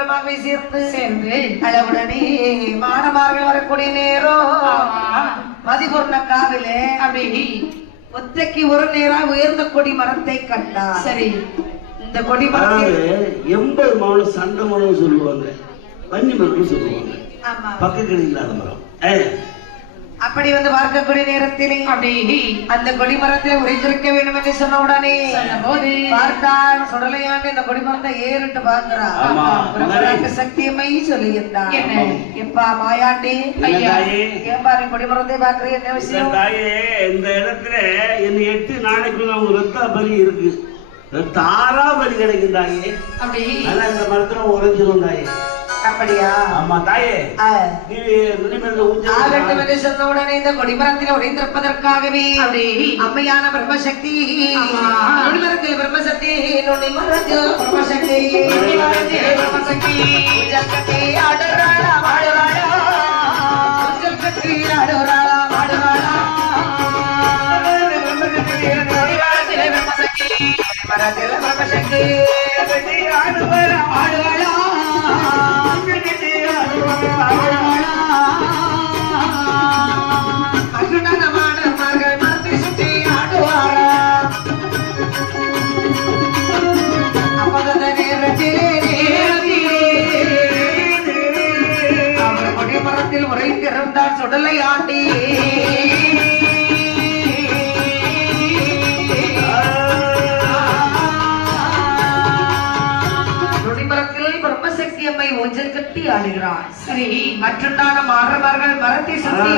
மாணவர்களுமாகவே சேர்ந்து அளவுடனே மாணவர்கள் வரக்கூடிய நேரம் மதிபூர்ண காவிலே அப்படி ஒத்தைக்கு ஒரு நேரம் உயர்ந்த கொடி மரத்தை கண்டா. சரி, இந்த கொடி மரத்தில் 80 மரம் சண்டை மரம் சொல்லுவாங்க, பன்னி மரம் சொல்லுவாங்க. பக்கத்தில் இல்லாத மரம். அப்படி வந்து பார்க்கக்கூடிய நேரத்தில் அப்படி அந்த கொடிமரத்தை உரைத்திருக்க வேண்டும் என்று சொன்ன உடனே பார்த்தான் சுடலையாண்டு இந்த கொடிமரத்தை ஏறிட்டு பார்க்கிறான். சக்தியம்மை சொல்லியிருந்தான், எப்பா மாயாண்டி ஏன்பா நீ கொடிமரத்தை பாக்குறீ, என்ன விஷயம்? இந்த இடத்துல என்ன 8 நாளைக்குள்ள ஒரு ரத்த பலி இருக்கு, தாரா பலி கிடைக்குதாயே. அப்படி இந்த மரத்துல உறைஞ்சிரும் தாயே. அப்படியா? ஆமா தாயே. சொன்ன உடனே இந்த கொடிமரத்தில் உடைந்திருப்பதற்காகவே அம்மையான பிரம்மசக்தி, கொடிமரத்தில் பிரம்மசக்தி, நுனிமரத்தில் பிரம்மசக்தி, பிரம்மசக்தி ஆடுறாளா வாடுவாளா, கட்டி ஆடுறாளா வாடுவாளா, பிரம்மசக்தி மரத்தில் பிரம்மசக்தி ஆடுவாளா வாடுவாளா, உரைத்திருந்தார் சுடலை ஆண்டி. நுனிமரத்தில் பிரம்மசக்தி அம்மை ஊஞ்சல் கட்டி ஆடுகிறார். சரி, மற்றுண்டான மாணவர்கள் மரத்தை சுற்றி